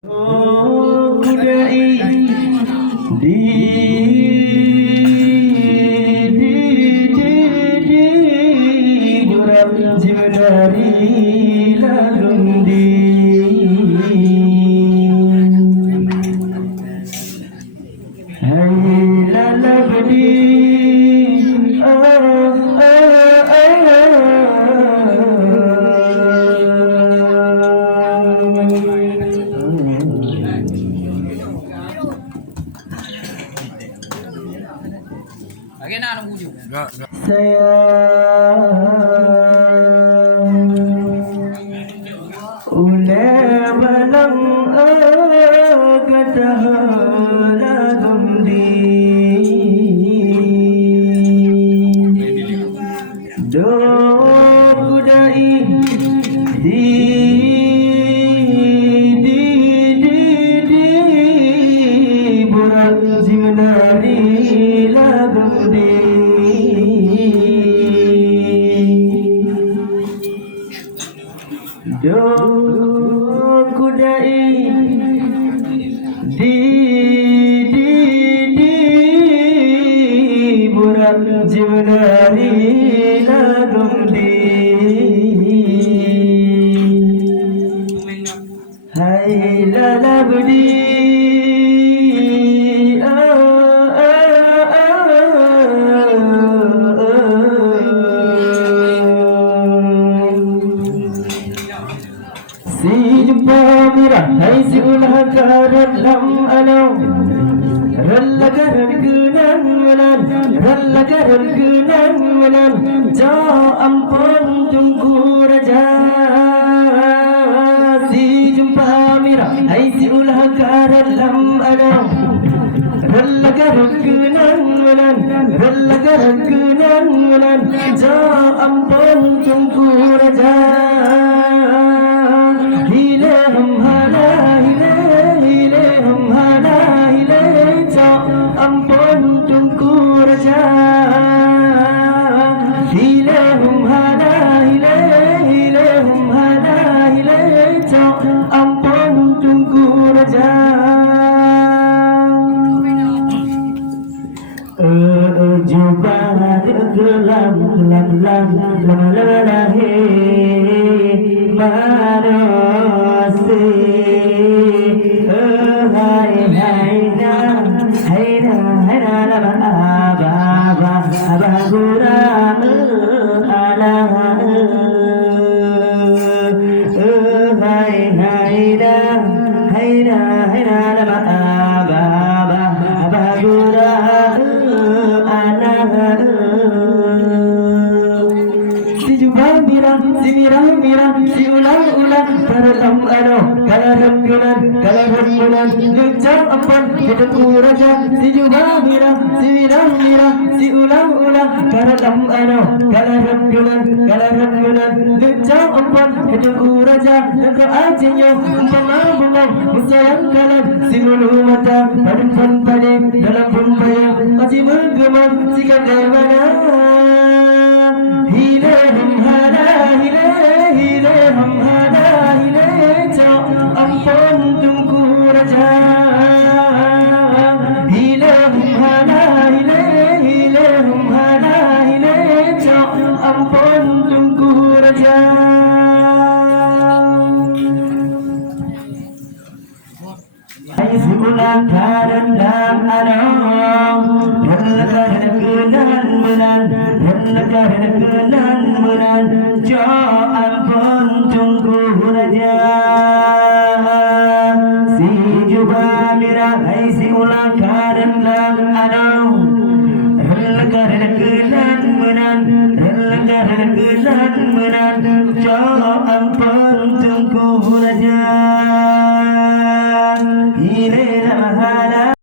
Kudai di buram jimadari lagundi hai lalabdi uleee balang katah lagundi do kudai di buram jimadari lagundi do kudai di buram jimadari lagundi hai lalabdi si jumpa mira hai si ulah karat lam anau rallagaran gunan manan rallagaran gunan manan ja ampun tunggu raja si jumpa mira hai si ulah karat lam anau rallagaran gunan manan rallagaran gunan manan ja ampun tunggu raja ampun tungku raja hilehum hana hilehum hana ampun tungku raja jubahat gelam lam lam lam lam he manase hai hai na hai na la ba ba ba gura ala hai hai na la ba ba ba gura ala si jubah mira si mira mira si ulang ulang karalam ano kalaram gunan lucang apan hidupku raja si jubah mira si ulang ulang karalam ano kalaram gunan lucang apan hidupku raja engkau ajinya umpama musayang kalam si mulu mata padumpan padi dalam pumpaya masih menggema sikap mana hilehum hana hilehum hana ampun tungku raja hilehum hana hilehum hana ampun tungku raja hai sebulan karan dan anam rallagaran gunan menan rallagaran gunan menan ja ampun tunggu raja si jubah mira hai si ulang karan dan anam rallagaran gunan menan ja ampun